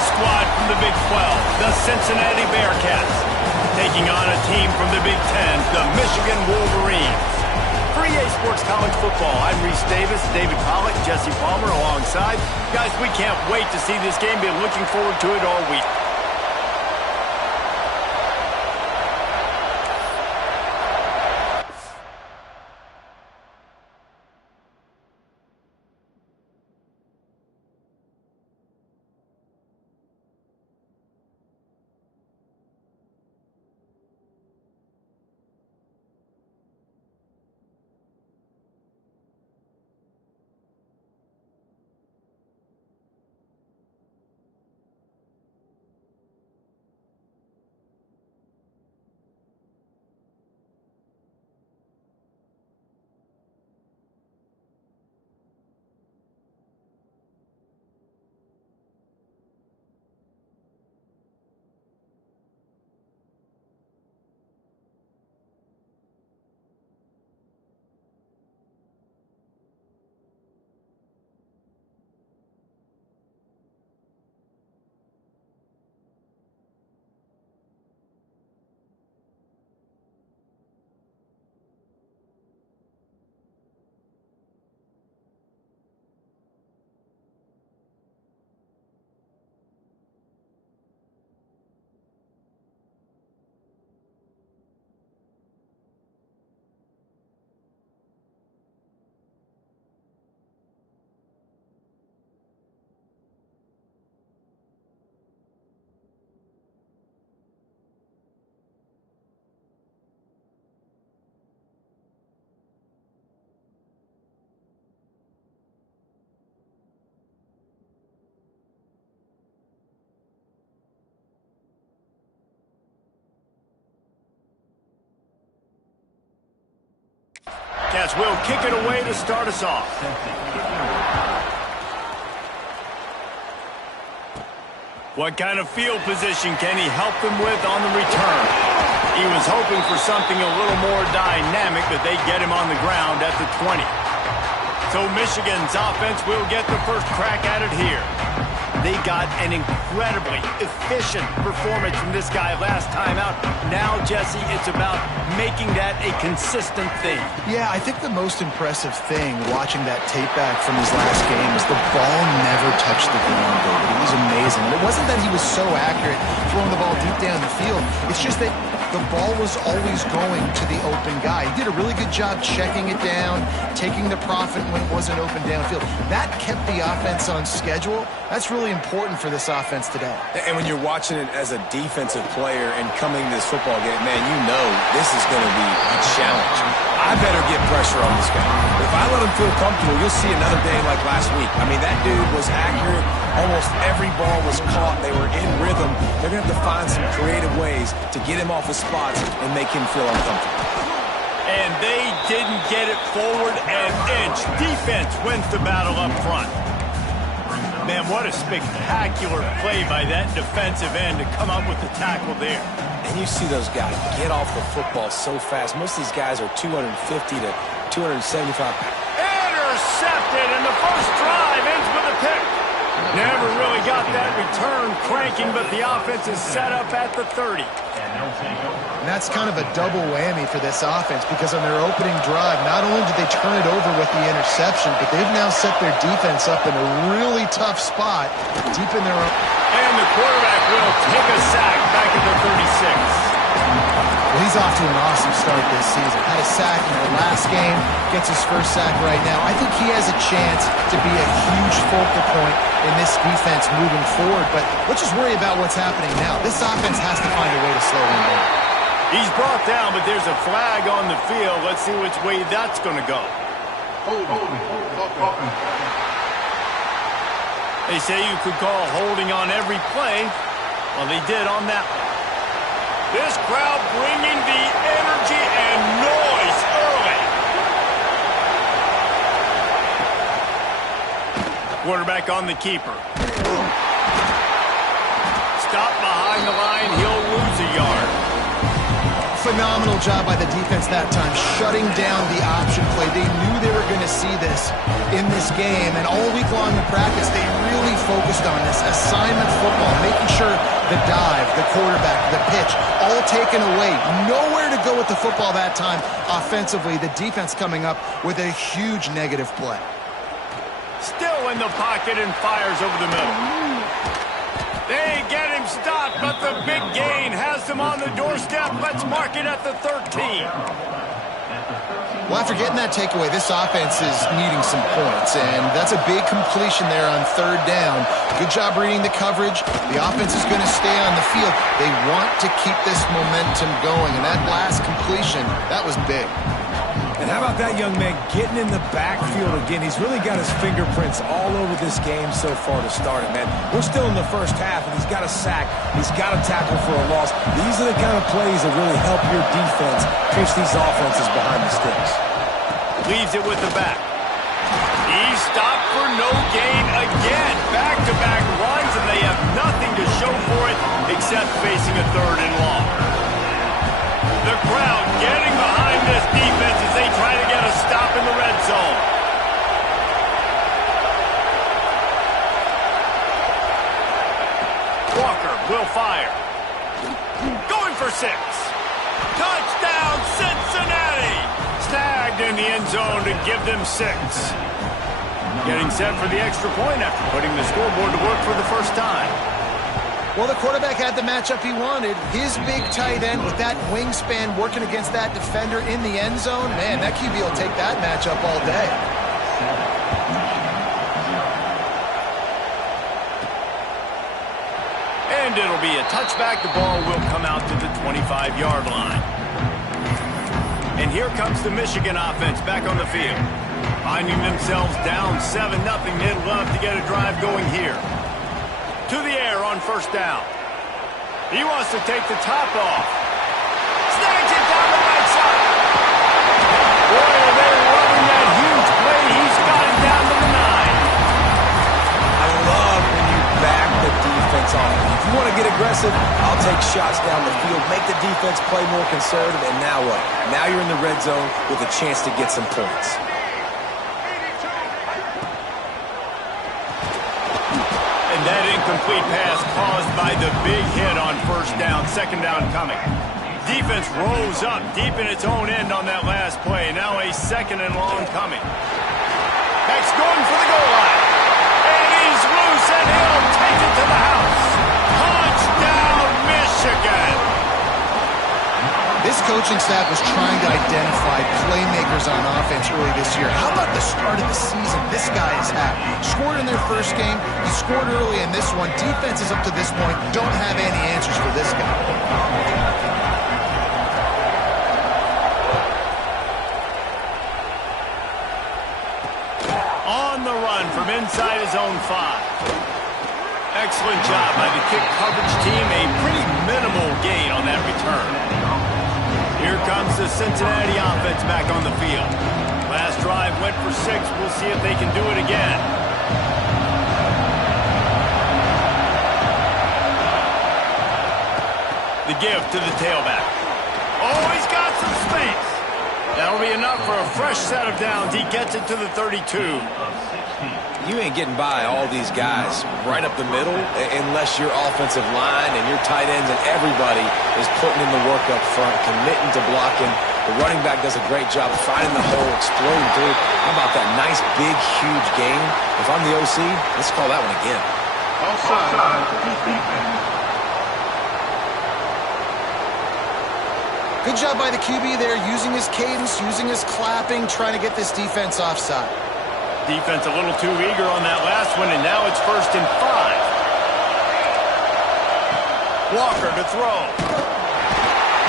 a squad from the Big 12, the Cincinnati Bearcats, taking on a team from the Big 10, the Michigan Wolverines. For EA Sports College Football, I'm Reese Davis, David Pollack, Jesse Palmer alongside. Guys, we can't wait to see this game. Been looking forward to it all week. Cats will kick it away to start us off. What kind of field position can he help them with on the return? He was hoping for something a little more dynamic, but they get him on the ground at the 20. So Michigan's offense will get the first crack at it here. They got an incredibly efficient performance from this guy last time out. Now, Jesse, it's about making that a consistent thing. Yeah, I think the most impressive thing watching that tape back from his last game is the ball never touched the ground, David. It was amazing. And it wasn't that he was so accurate throwing the ball deep down the field. It's just that the ball was always going to the open guy. He did a really good job checking it down, taking the profit when it wasn't open downfield. That kept the offense on schedule. That's really important for this offense today. And when you're watching it as a defensive player and coming to this football game, man, you know this is going to be a challenge. I better get pressure on this guy. If I let him feel comfortable, you'll see another day like last week. I mean, that dude was accurate. Almost every ball was caught. They were in rhythm. They're going to have to find some creative ways to get him off his spots and make him feel uncomfortable. And they didn't get it forward an inch. Defense wins the battle up front. Man, what a spectacular play by that defensive end to come up with the tackle there. And you see those guys get off the football so fast. Most of these guys are 250 to 275 pounds. Intercepted, and the first drive ends with a pick. Never really got that return cranking, but the offense is set up at the 30. And that's kind of a double whammy for this offense because on their opening drive, not only did they turn it over with the interception, but they've now set their defense up in a really tough spot deep in their own. And the quarterback will take a sack back at the 36. Well, he's off to an awesome start this season. Had a sack in the last game, gets his first sack right now. I think he has a chance to be a huge focal point in this defense moving forward, but let's just worry about what's happening now. This offense has to find a way to slow him down. He's brought down, but there's a flag on the field. Let's see which way that's going to go. They say you could call holding on every play. Well, they did on that one. This crowd bringing the energy and noise early. Quarterback on the keeper. Stop behind the line. He'll lose a yard. phenomenal job by the defense that time, shutting down the option play. They knew they were going to see this in this game, and all week long in practice, they really focused on this assignment football, making sure the dive, the quarterback, the pitch, all taken away. Nowhere to go with the football that time offensively. The defense coming up with a huge negative play. Still in the pocket and fires over the middle. They get him stopped, but the big gain has them on the doorstep. Let's mark it at the 13. Well, after getting that takeaway, this offense is needing some points, and that's a big completion there on third down. Good job reading the coverage. The offense is going to stay on the field. They want to keep this momentum going, and that last completion, that was big. And how about that young man getting in the backfield again? He's really got his fingerprints all over this game so far to start it, man. We're still in the first half, and he's got a sack. He's got a tackle for a loss. These are the kind of plays that really help your defense push these offenses behind the sticks. Leaves it with the back. He's stopped for no gain again. Back-to-back runs, and they have nothing to show for it except facing a third and long. The crowd getting behind this defense as they try to get a stop in the red zone. Walker will fire. Going for 6. Touchdown, Cincinnati! Snagged in the end zone to give them 6. Getting set for the extra point after putting the scoreboard to work for the first time. Well, the quarterback had the matchup he wanted. His big tight end with that wingspan working against that defender in the end zone. Man, that QB will take that matchup all day. And it'll be a touchback. The ball will come out to the 25-yard line. And here comes the Michigan offense back on the field. Finding themselves down 7-0, they'd love to get a drive going here. To the air on first down. He wants to take the top off. Snags it down the right side. Boy, are they loving that huge play. He's got him down to the 9. I love when you back the defense on it. If you want to get aggressive, I'll take shots down the field, make the defense play more conservative, and now what? Now you're in the red zone with a chance to get some points. That incomplete pass caused by the big hit on first down, second down coming. Defense rose up deep in its own end on that last play. Now a second and long coming. Beck's going for the goal line. And he's loose, and he'll take it to the house. Touchdown, Michigan. This coaching staff was trying to identify playmakers on offense early this year. How about the start of the season? This guy is happy. Scored in their first game. He scored early in this one. Defenses up to this point don't have any answers for this guy. On the run from inside his own 5. Excellent job by the kick coverage team. A pretty minimal gain on that return. Here comes the Cincinnati offense back on the field. Last drive went for 6. We'll see if they can do it again. The give to the tailback. Oh, he's got some space. That'll be enough for a fresh set of downs. He gets it to the 32. You ain't getting by all these guys right up the middle unless your offensive line and your tight ends and everybody is putting in the work up front, committing to blocking. The running back does a great job finding the hole, exploding through. How about that nice, big, huge game? If I'm the OC, let's call that one again. Good job by the QB there, using his cadence, using his clapping, trying to get this defense offside. Defense a little too eager on that last one, and now it's 1st and 5. Walker to throw.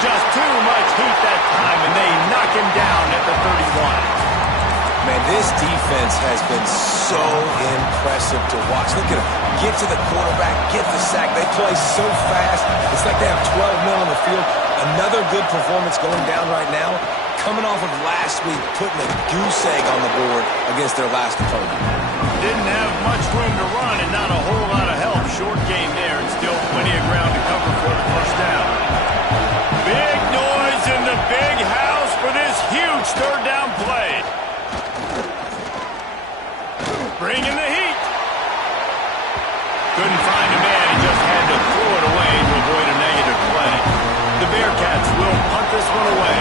Just too much heat that time, and they knock him down at the 31. Man, this defense has been so impressive to watch. Look at them. Get to the quarterback, get the sack. They play so fast. It's like they have 12 men on the field. Another good performance going down right now. Coming off of last week, putting a goose egg on the board against their last opponent. Didn't have much room to run and not a whole lot of help. Short game there and still plenty of ground to cover for the first down. Big noise in this one away.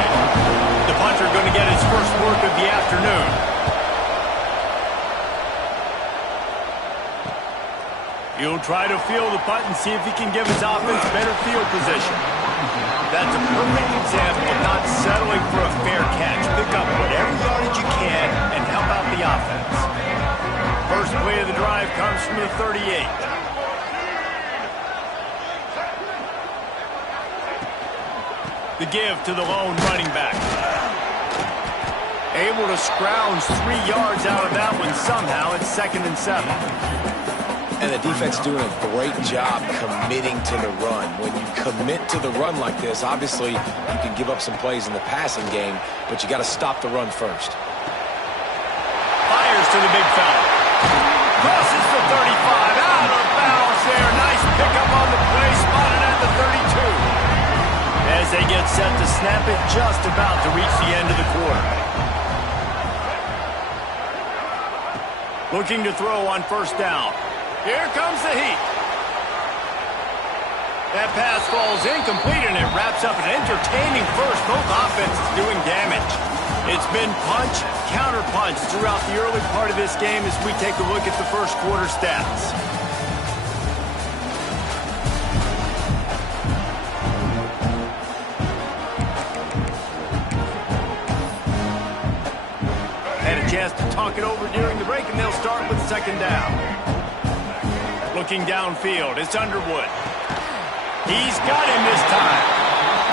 The punter going to get his first work of the afternoon. He'll try to field the punt and see if he can give his offense better field position. That's a perfect example of not settling for a fair catch. Pick up whatever yardage you can and help out the offense. First play of the drive comes from the 38. The give to the lone running back. Able to scrounge 3 yards out of that one somehow. It's 2nd and 7. And the defense doing a great job committing to the run. When you commit to the run like this, obviously you can give up some plays in the passing game, but you got to stop the run first. Fires to the big fella. Crosses the 35. Out of bounds there. Nice pickup on the play. Spotted at the 32. As they get set to snap it, just about to reach the end of the quarter. Looking to throw on first down. Here comes the heat. That pass falls incomplete, and it wraps up an entertaining first. Both offenses doing damage. It's been punch, counter-punch throughout the early part of this game as we take a look at the first quarter stats. Had a chance to talk it over during the break, and they'll start with second down. Looking downfield, it's Underwood. He's got him this time.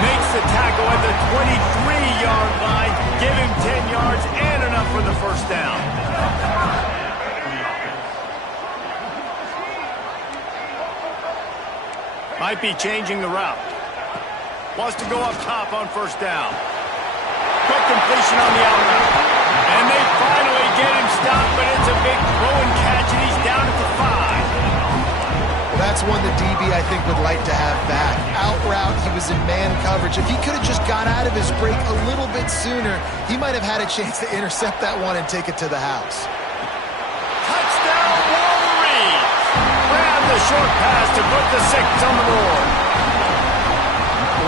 Makes the tackle at the 23-yard line. Give him 10 yards and enough for the first down. Might be changing the route. Wants to go up top on first down. Quick completion on the outside. And they finally get him stopped, but it's a big throw and catch, and he's down at the 5. That's one the DB, I think, would like to have back. Out route, he was in man coverage. If he could have just got out of his break a little bit sooner, he might have had a chance to intercept that one and take it to the house. Touchdown, Wolverines! Grab the short pass to put the 6 on the board.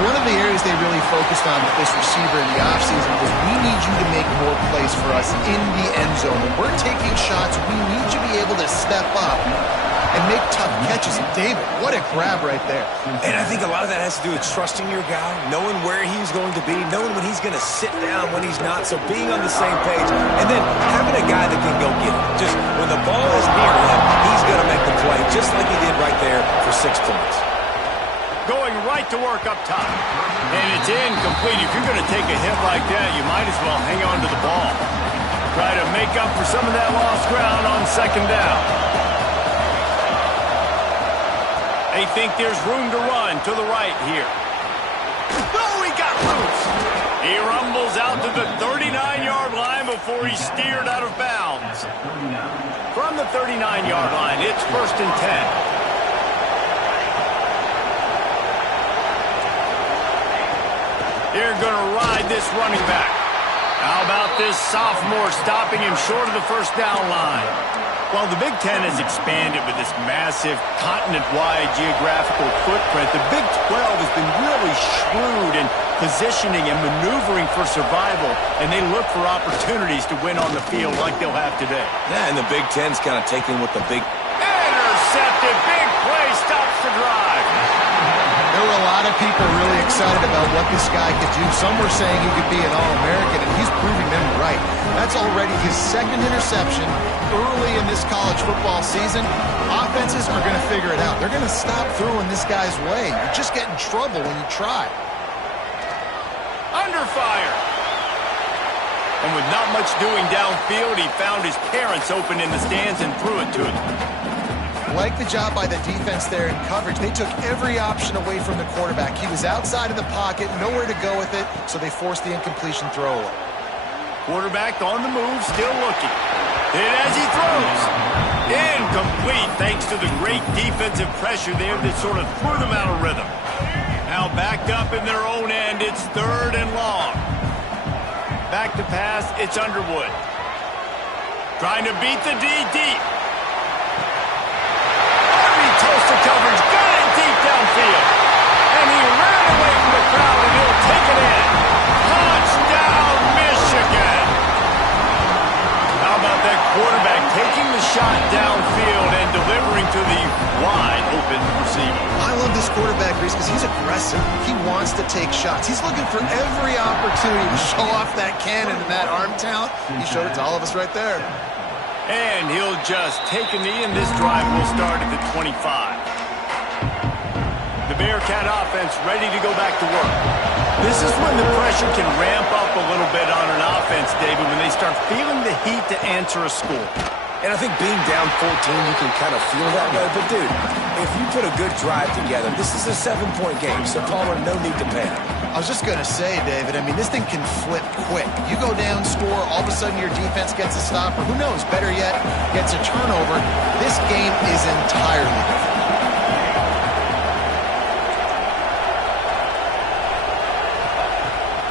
One of the areas they really focused on with this receiver in the offseason was we need you to make more plays for us in the end zone. When we're taking shots, we need you to be able to step up and make tough catches. And David, what a grab right there. And I think a lot of that has to do with trusting your guy, knowing where he's going to be, knowing when he's going to sit down, when he's not, so being on the same page, and then having a guy that can go get it. Just when the ball is near him, he's going to make the play, just like he did right there for 6 points. Going right to work up top. And it's incomplete. If you're going to take a hit like that, you might as well hang on to the ball. Try to make up for some of that lost ground on second down. They think there's room to run to the right here. Oh, he got loose. He rumbles out to the 39-yard line before he's steered out of bounds. From the 39-yard line, it's 1st and 10. They're going to ride this running back. How about this sophomore stopping him short of the first down line? Well, the Big Ten has expanded with this massive continent-wide geographical footprint. The Big 12 has been really shrewd in positioning and maneuvering for survival, and they look for opportunities to win on the field like they'll have today. Yeah, and the Big Ten's kind of taking what the big... Intercepted. Big play stops the drive. There were a lot of people really excited about what this guy could do. Some were saying he could be an All-American, and he's proving them right. That's already his 2nd interception early in this college football season. Offenses are going to figure it out. They're going to stop throwing this guy's way. You just get in trouble when you try. Under fire. And with not much doing downfield, he found his parents open in the stands and threw it to him. Like the job by the defense there in coverage. They took every option away from the quarterback. He was outside of the pocket, nowhere to go with it, so they forced the incompletion throw away. Quarterback on the move, still looking. Hit as he throws. Incomplete thanks to the great defensive pressure there that sort of threw them out of rhythm. Now backed up in their own end, it's 3rd and long. Back to pass, it's Underwood. Trying to beat the D deep. Toast of coverage, got it deep downfield. And he ran away from the crowd, and he'll take it in. this quarterback, Reese, because he's aggressive. He wants to take shots. He's looking for every opportunity to show off that cannon and that arm talent. He showed it to all of us right there. And he'll just take a knee, and this drive will start at the 25. The Bearcat offense ready to go back to work. This is when the pressure can ramp up a little bit on an offense, David, when they start feeling the heat to answer a score. And I think being down 14, you can kind of feel that way. But, dude, if you put a good drive together, this is a 7-point game, so Palmer, no need to panic. I was just going to say, David, I mean, this thing can flip quick. You go down, score, all of a sudden your defense gets a stop, or who knows, better yet, gets a turnover. This game is entirely different.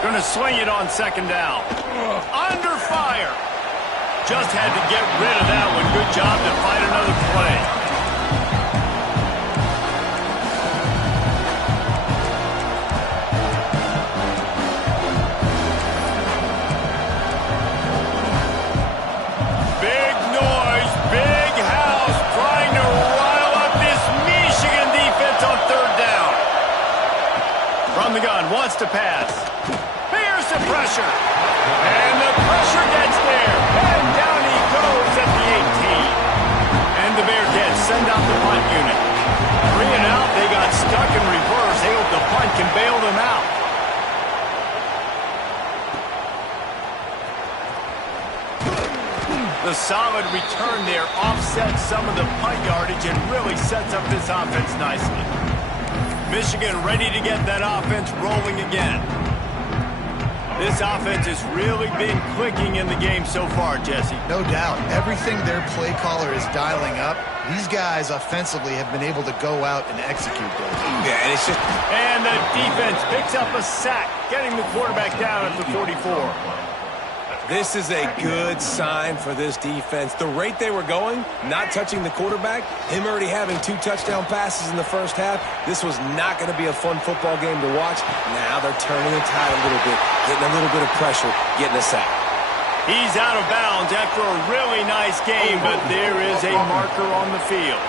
Going to swing it on second down. Under fire. Just had to get rid of that one. Good job to fight another play. Big noise, big house, trying to rile up this Michigan defense on third down. From the gun, wants to pass. Here's the pressure. And the pressure gets there. And down he goes at the 18. And the Bearcats send out the punt unit. 3 and out, they got stuck in reverse. They hope the punt can bail them out. The solid return there offsets some of the punt yardage and really sets up this offense nicely. Michigan ready to get that offense rolling again. This offense has really been clicking in the game so far, Jesse. No doubt. Everything their play caller is dialing up, these guys offensively have been able to go out and execute those. Yeah, and it's just... And the defense picks up a sack, getting the quarterback down at the 44. This is a good sign for this defense. The rate they were going, not touching the quarterback, him already having 2 touchdown passes in the first half, this was not going to be a fun football game to watch. Now they're turning the tide a little bit, getting a little bit of pressure, getting a sack. He's out of bounds after a really nice game, but there is a marker on the field.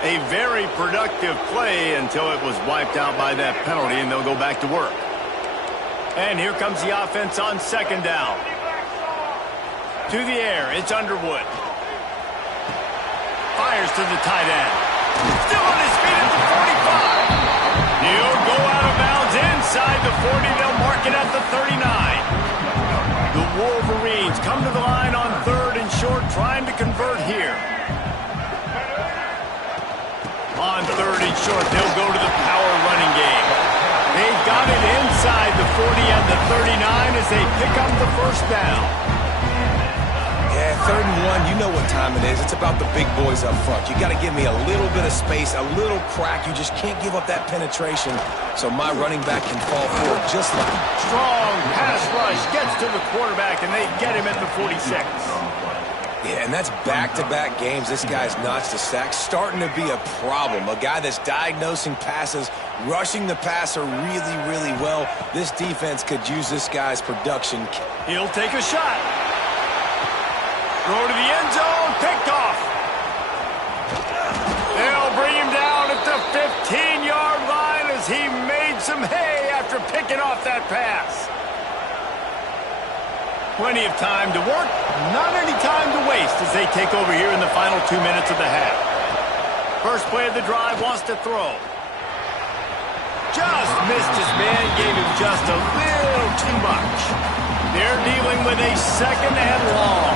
A very productive play until it was wiped out by that penalty, and they'll go back to work. And here comes the offense on second down. To the air, it's Underwood. Fires to the tight end. Still on his feet at the 45. He'll go out of bounds inside the 40. They'll mark it at the 39. The Wolverines come to the line on third and short, trying to convert here. On third and short, they'll go to the power running game. They've got it inside the 40 and the 39 as they pick up the first down. Yeah, 3rd and 1, you know what time it is. It's about the big boys up front. You got to give me a little bit of space, a little crack. You just can't give up that penetration, so my running back can fall forward just like... Strong pass rush gets to the quarterback, and they get him at the 46. Yeah, and that's back-to-back games. This guy's notched a sack, starting to be a problem. A guy that's diagnosing passes, rushing the passer really, really well. This defense could use this guy's production. He'll take a shot. Throw to the end zone, picked off. They'll bring him down at the 15-yard line as he made some hay after picking off that pass. Plenty of time to work, not any time to waste as they take over here in the final 2 minutes of the half. First play of the drive, wants to throw. Just missed his man, gave him just a little too much. They're dealing with a second and long.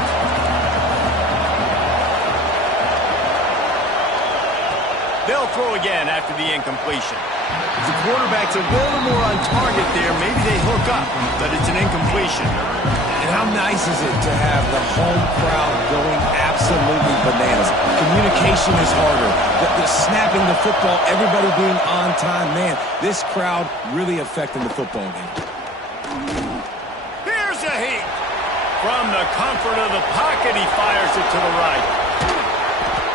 They'll throw again after the incompletion. If the quarterback's a little more on target there, maybe they hook up, but it's an incompletion. And how nice is it to have the home crowd going absolutely bananas? Communication is harder. The snapping the football, everybody being on time. Man, this crowd really affecting the football game. Here's a heat. From the comfort of the pocket, he fires it to the right.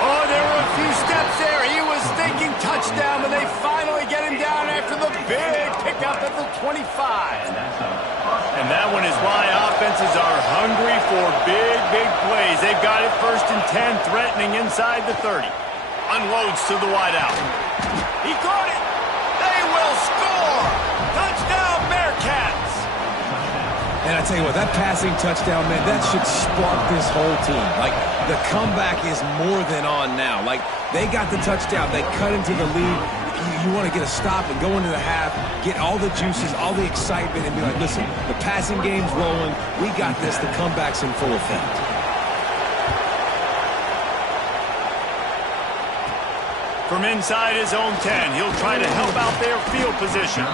Oh, there were a few steps there. He was thinking touchdown, but they finally get him down after the big pickup at the 25. And that one is why offenses are hungry for big, big plays. They've got it 1st and 10, threatening inside the 30. Unloads to the wideout. He caught it. They will score. Touchdown, Bearcats. And I tell you what, that passing touchdown, man, that should spark this whole team. Like, the comeback is more than on now. Like, they got the touchdown. They cut into the lead. You want to get a stop and go into the half, get all the juices, all the excitement, and be like, listen, the passing game's rolling. We got this. The comeback's in full effect. From inside his own 10, he'll try to help out their field position.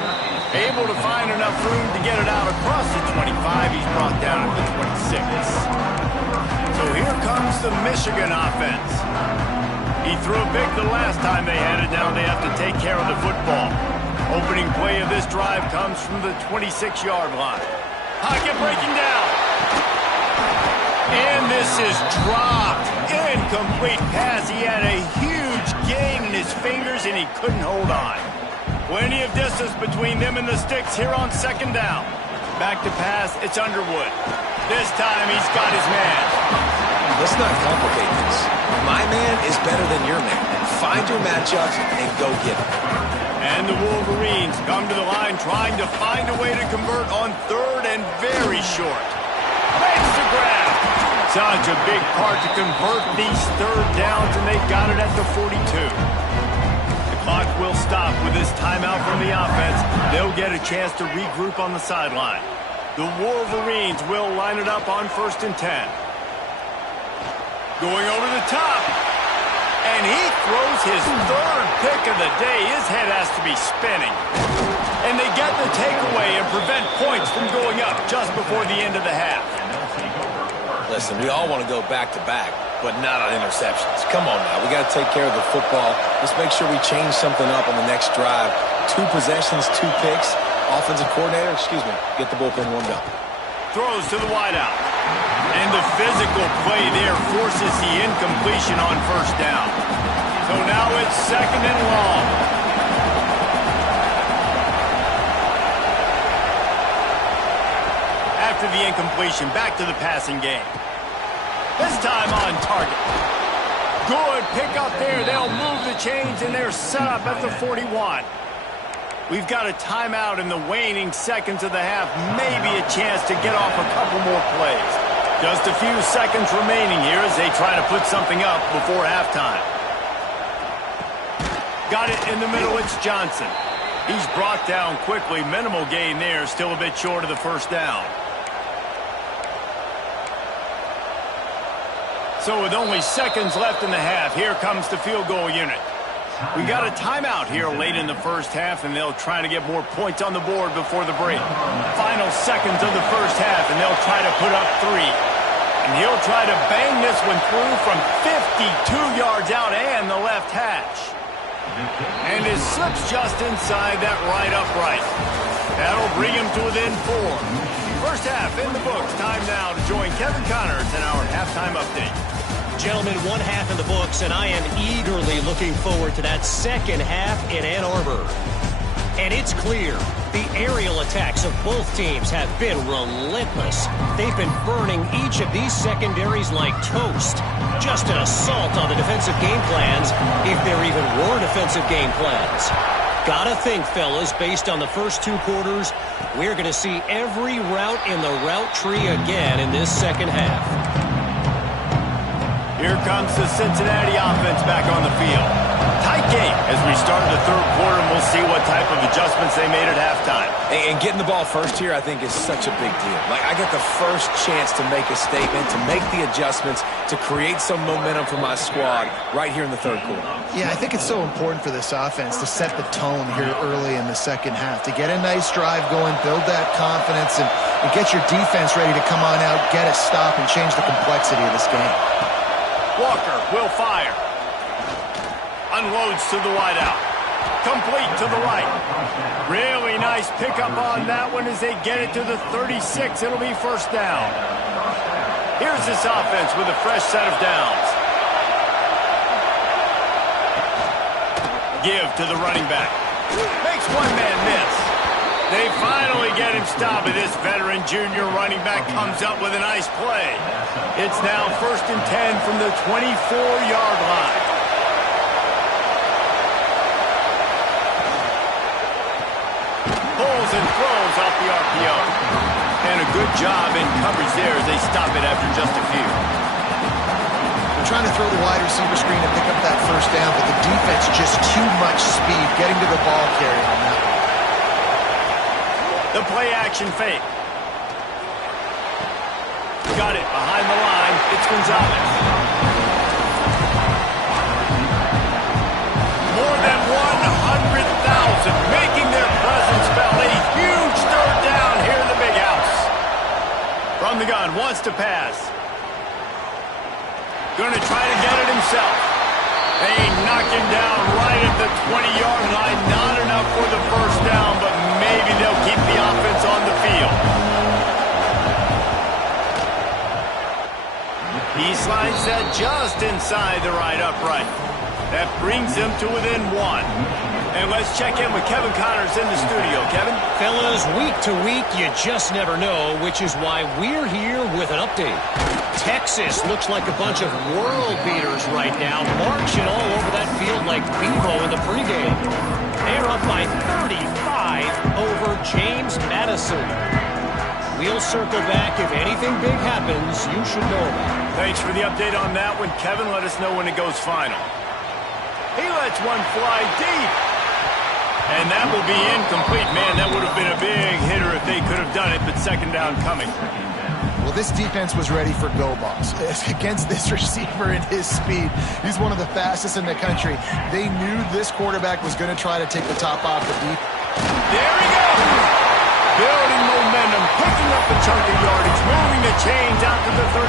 Able to find enough room to get it out across the 25. He's brought down at the 26. So here comes the Michigan offense. He threw a pick the last time they had it. Now they have to take care of the football. Opening play of this drive comes from the 26-yard line. Pocket breaking down. And this is dropped. Incomplete pass. He had a huge gain in his fingers, and he couldn't hold on. Plenty of distance between them and the sticks here on second down. Back to pass. It's Underwood. This time he's got his man. Let's not complicate this. My man is better than your man. Find your matchups and go get it. And the Wolverines come to the line trying to find a way to convert on third and very short. Makes the grab. Such a big part to convert these third downs, and they got it at the 42. The clock will stop with this timeout from the offense. They'll get a chance to regroup on the sideline. The Wolverines will line it up on 1st and 10. Going over the top. And he throws his third pick of the day. His head has to be spinning. And they get the takeaway and prevent points from going up just before the end of the half. Listen, we all want to go back-to-back, but not on interceptions. Come on now. We got to take care of the football. Let's make sure we change something up on the next drive. 2 possessions, 2 picks. Offensive coordinator, get the bullpen warmed up. Throws to the wideout. And the physical play there forces the incompletion on 1st down. So now it's 2nd and long. After the incompletion, back to the passing game. This time on target. Good pickup there. They'll move the chains, and they're set up at the 41. We've got a timeout in the waning seconds of the half. Maybe a chance to get off a couple more plays. Just a few seconds remaining here as they try to put something up before halftime. Got it in the middle. It's Johnson. He's brought down quickly. Minimal gain there. Still a bit short of the 1st down. So with only seconds left in the half, here comes the field goal unit. We got a timeout here late in the 1st half, and they'll try to get more points on the board before the break. Final seconds of the 1st half, and they'll try to put up 3. And he'll try to bang this one through from 52 yards out and the left hash. And it slips just inside that right upright. That'll bring him to within 4. 1st half in the books. Time now to join Kevin Connors in our halftime update. Gentlemen, 1 half in the books, and I am eagerly looking forward to that 2nd half in Ann Arbor. And it's clear, the aerial attacks of both teams have been relentless. They've been burning each of these secondaries like toast. Just an assault on the defensive game plans, if there even were defensive game plans. Gotta think, fellas, based on the first 2 quarters, we're going to see every route in the route tree again in this 2nd half. Here comes the Cincinnati offense back on the field. Tight game as we start the 3rd quarter, and we'll see what type of adjustments they made at halftime. And getting the ball first here, I think, is such a big deal. Like, I get the first chance to make a statement, to make the adjustments, to create some momentum for my squad right here in the 3rd quarter. Yeah, I think it's so important for this offense to set the tone here early in the 2nd half, to get a nice drive going, build that confidence, and get your defense ready to come on out, get a stop, and change the complexity of this game. Walker will fire. Unloads to the wideout. Complete to the right. Really nice pickup on that one as they get it to the 36. It'll be 1st down. Here's this offense with a fresh set of downs. Give to the running back. Makes one man miss. They finally get him stopped, and this veteran junior running back comes up with a nice play. It's now 1st and 10 from the 24-yard line. off the RPO. And a good job in coverage there as they stop it after just a few. They're trying to throw the wide receiver screen to pick up that first down, but the defense just too much speed getting to the ball carrier on that one. The play action fake. Got it behind the line. It's Gonzalez. More than 100,000 making their presence felt. A huge third down here in the big house. From the gun, wants to pass. Going to try to get it himself. They knock him down right at the 20-yard line. Not enough for the first down, but maybe they'll keep the offense on the field. He slides that just inside the right upright. That brings them to within one. And let's check in with Kevin Connors in the studio. Kevin? Fellas, week to week, you just never know, which is why we're here with an update. Texas looks like a bunch of world beaters right now, marching all over that field like Bevo in the pregame. They're up by 35 over James Madison. We'll circle back. If anything big happens, you should know about it. Thanks for the update on that one, Kevin. Let us know when it goes final. He lets one fly deep. And that will be incomplete. Man, that would have been a big hitter if they could have done it, but second down coming. Well, this defense was ready for go balls against this receiver and his speed. He's one of the fastest in the country. They knew this quarterback was going to try to take the top off the deep. There he goes. Building momentum, picking up a chunk of yardage, moving the chains out to the 34.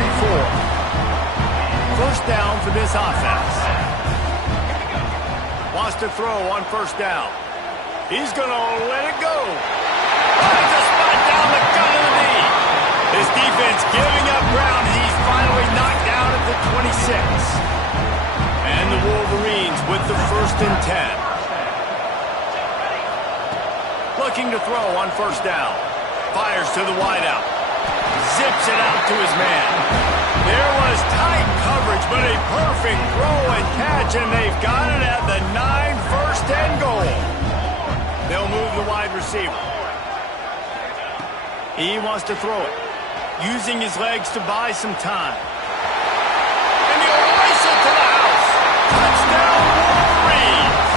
First down for this offense. Wants to throw on first down. He's going to let it go. Finds a spot down the gut of the knee. His defense giving up ground. He's finally knocked down at the 26. And the Wolverines with the 1st and 10. Looking to throw on first down. Fires to the wideout. Zips it out to his man. There was tight coverage, but a perfect throw and catch, and they've got it at the 9, 1st and goal. They'll move the wide receiver. He wants to throw it, using his legs to buy some time. And he'll race it to the house. Touchdown, Wolverines!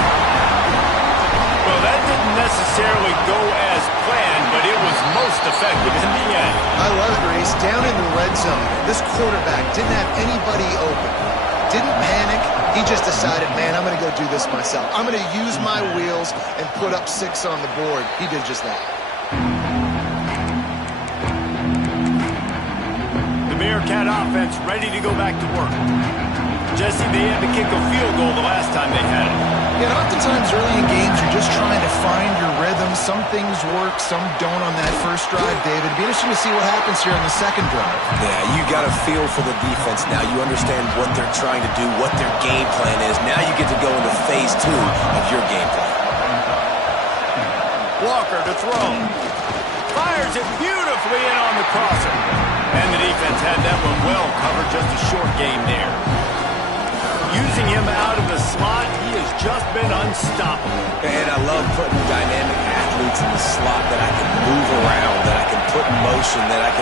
Well, that didn't necessarily go as planned, but it was most effective in the end. I love it, Reese. Down in the red zone, this quarterback didn't have anybody open. Didn't panic. He just decided, man, I'm going to go do this myself. I'm going to use my wheels and put up 6 on the board. He did just that. The Bearcat offense ready to go back to work. Jesse, they had to kick a field goal the last time they had it. Yeah, oftentimes early in games, you're just trying to find your rhythm. Some things work, some don't on that first drive, David. It'd be interesting to see what happens here on the second drive. Yeah, you got a feel for the defense now. You understand what they're trying to do, what their game plan is. Now you get to go into phase 2 of your game plan. Walker to throw. Fires it beautifully in on the crosser. And the defense had that one well covered. Just a short game there. Using him out of the slot, he has just been unstoppable. And I love putting dynamic athletes in the slot that I can move around, that I can put in motion, that I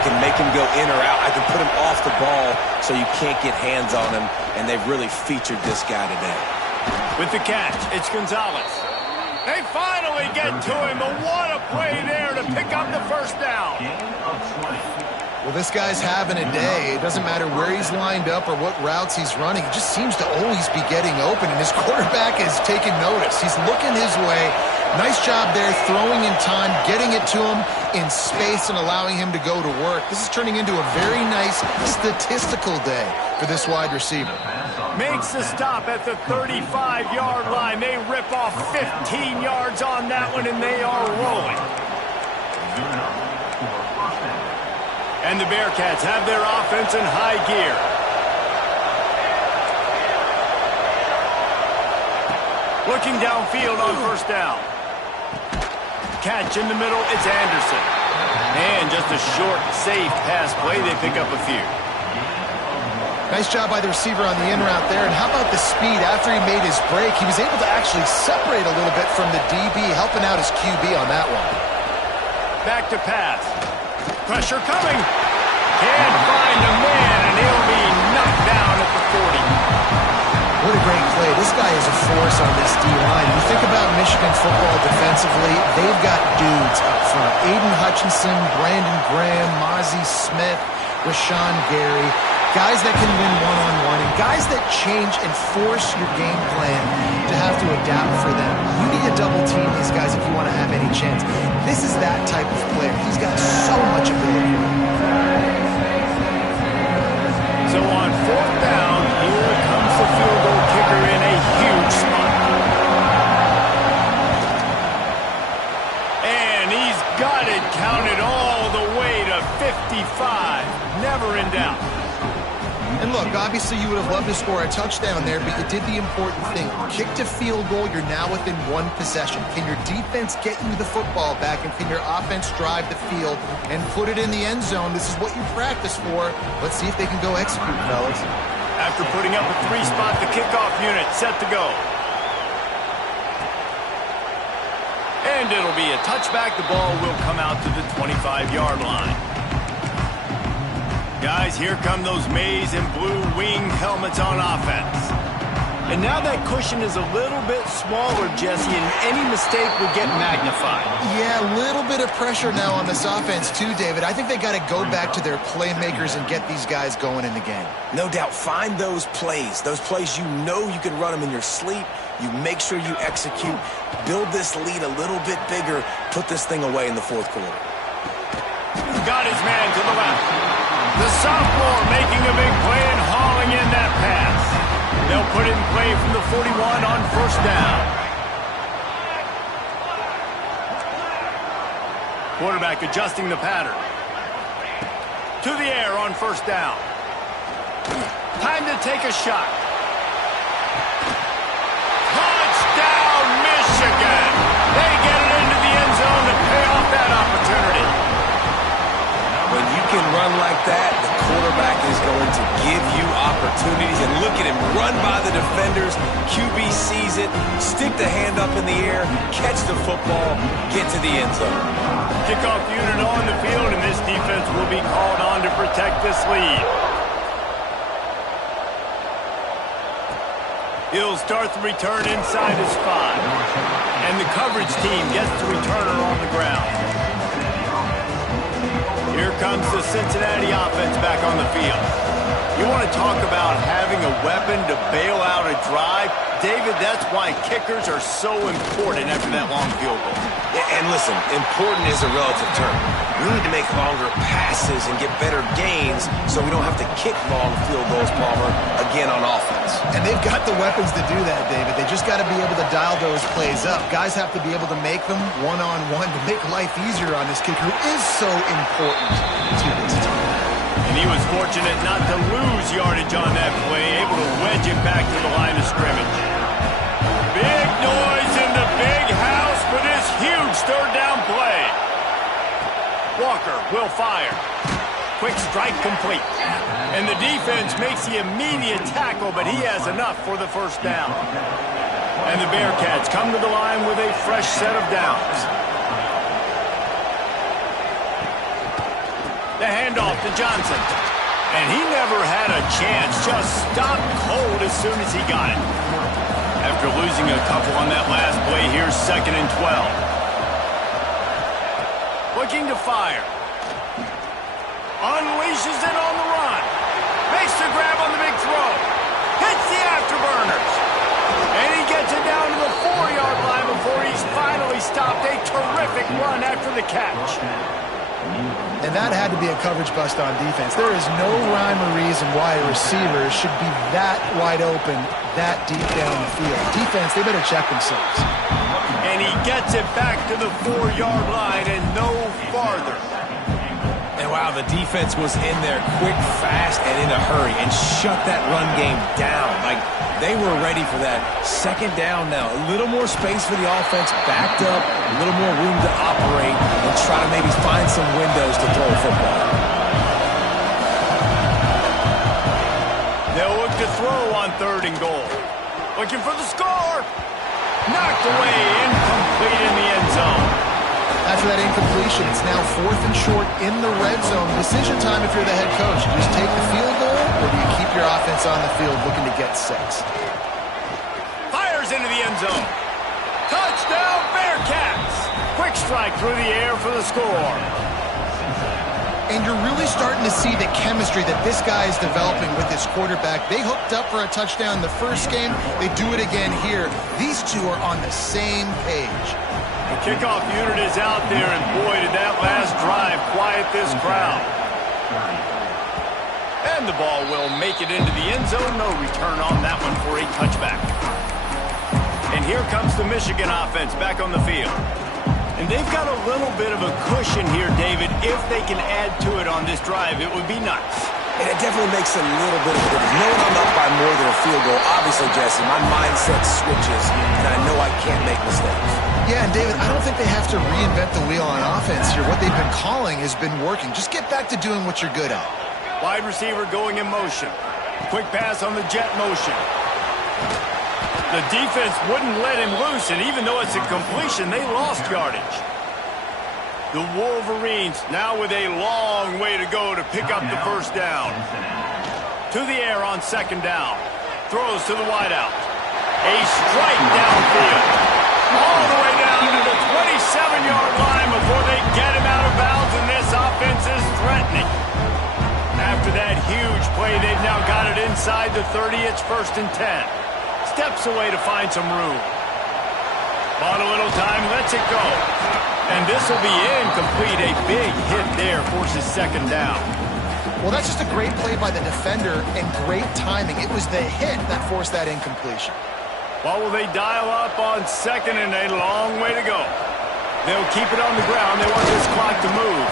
can make him go in or out. I can put him off the ball so you can't get hands on him, and they've really featured this guy today. With the catch, it's Gonzalez. They finally get to him, but what a play there to pick up the first down. Well, this guy's having a day. It doesn't matter where he's lined up or what routes he's running. He just seems to always be getting open, and his quarterback is taking notice. He's looking his way. Nice job there, throwing in time, getting it to him in space and allowing him to go to work. This is turning into a very nice statistical day for this wide receiver. Makes the stop at the 35-yard line. They rip off 15 yards on that one, and they are rolling. And the Bearcats have their offense in high gear. Looking downfield on first down. Catch in the middle, it's Anderson. And just a short, safe pass play. They pick up a few. Nice job by the receiver on the in route there. And how about the speed after he made his break? He was able to actually separate a little bit from the DB, helping out his QB on that one. back to pass. Pressure coming. Can't find a man, and he'll be knocked down at the 40. What a great play. This guy is a force on this D-line. You think about Michigan football defensively, they've got dudes up front. Aiden Hutchinson, Brandon Graham, Mozzie Smith, Rashawn Gary. Guys that can win one-on-one and guys that change and force your game plan to have to adapt for them. You need to double team these guys if you want to have any chance. This is that type of player. He's got so much ability. So on 4th down, here comes the field goal kicker in a huge spot. And he's got it counted all the way to 55. Never in doubt. And look, obviously you would have loved to score a touchdown there, but you did the important thing. Kicked a field goal, you're now within one possession. Can your defense get you the football back, and can your offense drive the field and put it in the end zone? This is what you practice for. Let's see if they can go execute, fellas. After putting up a 3-spot, the kickoff unit set to go. And it'll be a touchback. The ball will come out to the 25-yard line. Guys, here come those maize and blue wing helmets on offense. And now that cushion is a little bit smaller, Jesse, and any mistake would get magnified. Yeah, a little bit of pressure now on this offense too, David. I think they got to go back to their playmakers and get these guys going in the game. No doubt. Find those plays you know you can run them in your sleep. You make sure you execute. Build this lead a little bit bigger. Put this thing away in the 4th quarter. Got his man to the left. The sophomore making a big play and hauling in that pass. They'll put it in play from the 41 on 1st down. Quarterback adjusting the pattern. To the air on 1st down. Time to take a shot. Touchdown, Michigan! They get it into the end zone to pay off that opportunity. When you can run like that, the quarterback is going to give you opportunities. And look at him run by the defenders. QB sees it, stick the hand up in the air, catch the football, get to the end zone. Kickoff unit on the field, and this defense will be called on to protect this lead. He'll start the return inside his 5. And the coverage team gets the returner on the ground. Here comes the Cincinnati offense back on the field. You want to talk about having a weapon to bail out a drive? David, that's why kickers are so important after that long field goal. And listen, important is a relative term. We need to make longer passes and get better gains so we don't have to kick long field goals, Palmer, again on offense. And they've got the weapons to do that, David. They just got to be able to dial those plays up. Guys have to be able to make them one-on-one to make life easier on this kicker who is so important to this team. And he was fortunate not to lose yardage on that play, able to wedge it back to the line of scrimmage. Big noise in the big house for this huge 3rd down play. Walker will fire. Quick strike complete. And the defense makes the immediate tackle, but he has enough for the 1st down. And the Bearcats come to the line with a fresh set of downs. The handoff to Johnson. And he never had a chance. Just stopped cold as soon as he got it. After losing a couple on that last play, here's 2nd and 12. Looking to fire. Unleashes it on the run. Makes the grab on the big throw. Hits the afterburners. And he gets it down to the 4-yard line before he's finally stopped. A terrific run after the catch. And that had to be a coverage bust on defense. There is no rhyme or reason why a receiver should be that wide open, that deep down the field. Defense, they better check themselves. And he gets it back to the 4-yard line and no farther. And wow, the defense was in there quick, fast, and in a hurry and shut that run game down. Like, they were ready for that. 2nd down now. A little more space for the offense, backed up, a little more room to operate and try to maybe find some windows to throw a football. They'll look to throw on 3rd and goal. Looking for the score. Knocked away, incomplete in the end zone. After that incompletion, it's now 4th and short in the red zone. Decision time if you're the head coach. You just take the field goal, or do you keep your offense on the field looking to get 6? Fires into the end zone. Touchdown, Bearcats! Quick strike through the air for the score. And you're really starting to see the chemistry that this guy is developing with his quarterback. They hooked up for a touchdown the first game. They do it again here. These two are on the same page. The kickoff unit is out there, and boy, did that last drive quiet this crowd. And the ball will make it into the end zone. No return on that one for a touchback. And here comes the Michigan offense back on the field. And they've got a little bit of a cushion here, David. If they can add to it on this drive, it would be nice. And it definitely makes a little bit of a difference. Knowing I'm up by more than a field goal, obviously, Jesse, my mindset switches, and I know I can't make mistakes. Yeah, and David, I don't think they have to reinvent the wheel on offense here. What they've been calling has been working. Just get back to doing what you're good at. Wide receiver going in motion. Quick pass on the jet motion. The defense wouldn't let him loose, and even though it's a completion, they lost yardage. The Wolverines now with a long way to go to pick up the first down. To the air on second down. Throws to the wideout. A strike downfield. All the way down to the 27-yard line before they get him out of bounds, and this offense is threatening. After that huge play, they've now got it inside the 30. It's 1st and 10. Steps away to find some room. Bought a little time, lets it go. And this will be incomplete. A big hit there forces second down. Well, that's just a great play by the defender and great timing. It was the hit that forced that incompletion. Well, will they dial up on second, and a long way to go. They'll keep it on the ground. They want this clock to move.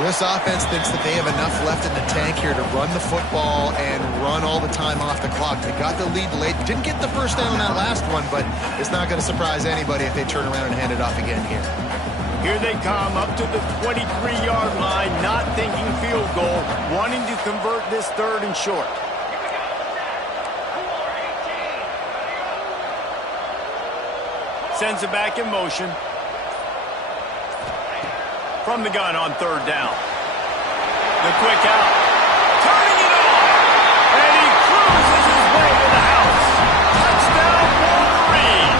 Well, this offense thinks that they have enough left in the tank here to run the football and run all the time off the clock. They got the lead late. Didn't get the first down on that last one, but it's not going to surprise anybody if they turn around and hand it off again here. Here they come up to the 23-yard line, not thinking field goal, wanting to convert this 3rd and short. Sends it back in motion. From the gun on 3rd down. The quick out. Turning it on. And he cruises his way to the house. Touchdown, Wolverine.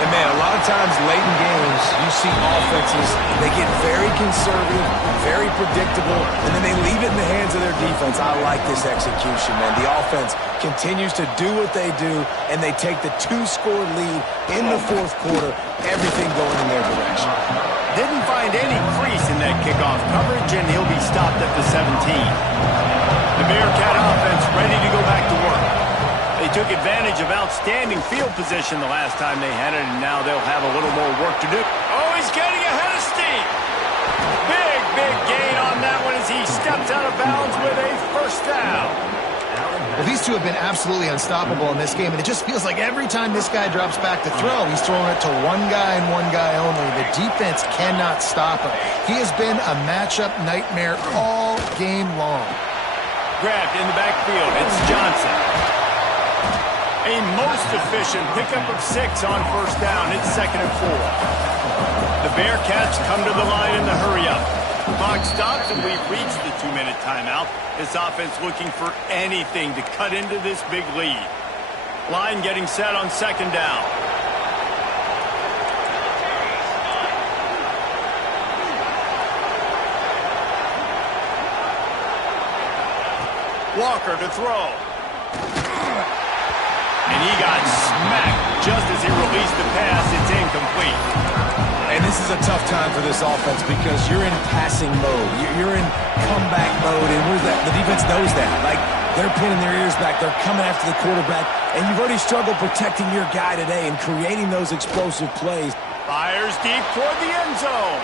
And man, a lot of times late in games, you see offenses, they get very conservative, very predictable, and then they leave it in the hands of their defense. I like this execution, man. The offense continues to do what they do, and they take the 2-score lead in the 4th quarter, everything going in their direction. Didn't find any crease in that kickoff coverage, and he'll be stopped at the 17. The Bearcat offense ready to go back to work. They took advantage of outstanding field position the last time they had it, and now they'll have a little more work to do. Oh, he's getting ahead of steam. Big gain on that one as he steps out of bounds with a first down. Well, these two have been absolutely unstoppable in this game, and it just feels like every time this guy drops back to throw, he's throwing it to one guy and one guy only. The defense cannot stop him. He has been a matchup nightmare all game long. Grabbed in the backfield. It's Johnson. A most efficient pickup of 6 on first down. It's 2nd and 4. The Bearcats come to the line in the hurry-up. Clock stops, and we've reached the 2-minute timeout. This offense looking for anything to cut into this big lead. Line getting set on 2nd down. Walker to throw. And he got smacked just as he released the pass. It's incomplete. And this is a tough time for this offense because you're in passing mode. You're in comeback mode, and the defense knows that. Like, they're pinning their ears back. They're coming after the quarterback, and you've already struggled protecting your guy today and creating those explosive plays. Fires deep toward the end zone.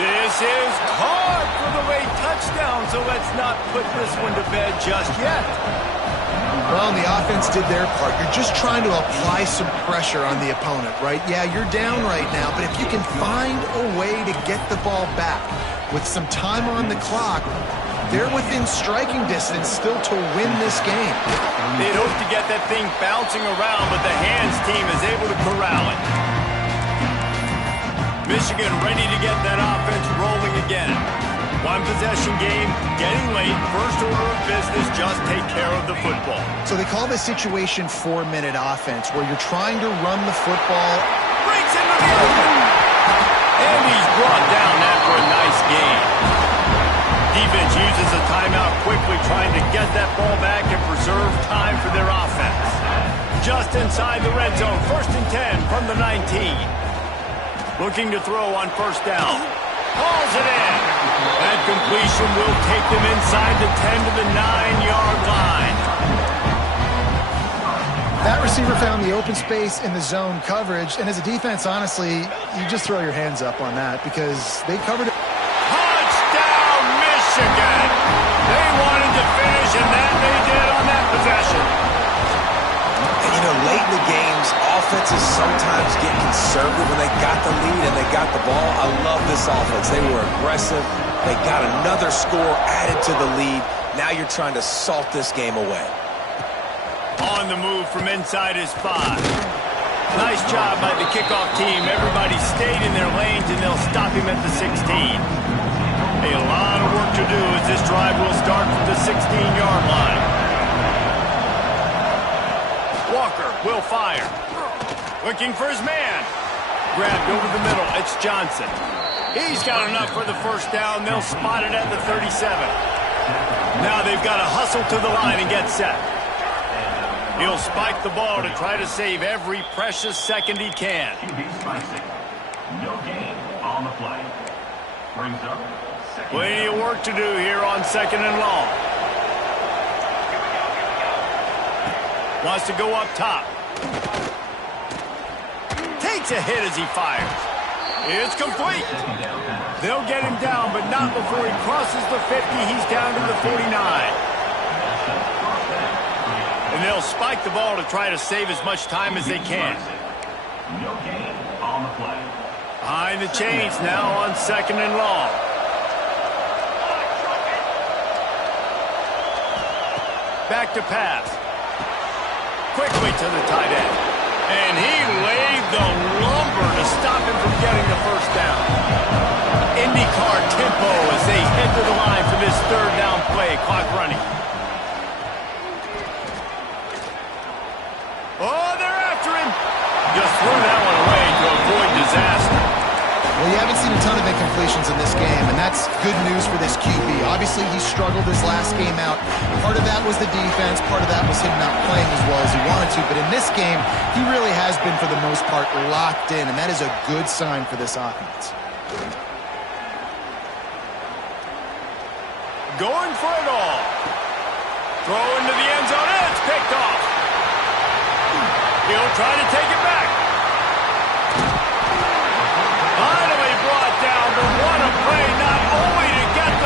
This is caught for the late touchdown, so let's not put this one to bed just yet. Well, the offense did their part. You're just trying to apply some pressure on the opponent, right? Yeah, you're down right now, but if you can find a way to get the ball back with some time on the clock, they're within striking distance still to win this game. They'd hope to get that thing bouncing around, but the hands team is able to corral it. Michigan ready to get that offense rolling again. One possession game, getting late, first order of business, just take care of the football. So they call this situation 4-minute offense, where you're trying to run the football. Breaks into the open. And he's brought down after a nice game. Defense uses a timeout quickly, trying to get that ball back and preserve time for their offense. Just inside the red zone, 1st and 10 from the 19. Looking to throw on 1st down. Hauls it in. That completion will take them inside the 10 to the 9-yard line. That receiver found the open space in the zone coverage, and as a defense, honestly, you just throw your hands up on that because they covered it. Touchdown, Michigan! They wanted to finish, and that they did on that possession. And, you know, late in the games, offenses sometimes get conservative when they got the lead and they got the ball. I love this offense. They were aggressive. They got another score added to the lead. Now you're trying to salt this game away. On the move from inside his 5. Nice job by the kickoff team. Everybody stayed in their lanes, and they'll stop him at the 16. A lot of work to do as this drive will start from the 16-yard line. Walker will fire. Looking for his man. Grabbed over the middle. It's Johnson. He's got enough for the 1st down. They'll spot it at the 37. Now they've got to hustle to the line and get set. He'll spike the ball to try to save every precious second he can. No gain on the play. Brings up Plenty of work to do here on 2nd and long. Wants to go up top. Takes a hit as he fires. It's complete. They'll get him down, but not before he crosses the 50. He's down to the 49. And they'll spike the ball to try to save as much time as they can. no gain on the play. Behind the chains now on 2nd and long. Back to pass. Quickly to the tight end. And he laid the lumber to stop him from getting the 1st down. IndyCar tempo as they head to the line for this 3rd down play. Clock running. Oh, they're after him. Just threw that one away to avoid disaster. Well, you haven't seen a ton of incompletions in this game, and that's good news for this QB. Obviously, he struggled his last game out. Part of that was the defense. Part of that was him not playing as well as he wanted to. But in this game, he really has been, for the most part, locked in, and that is a good sign for this offense. Going for it all. Throw into the end zone, and it's picked off. He'll try to take it back.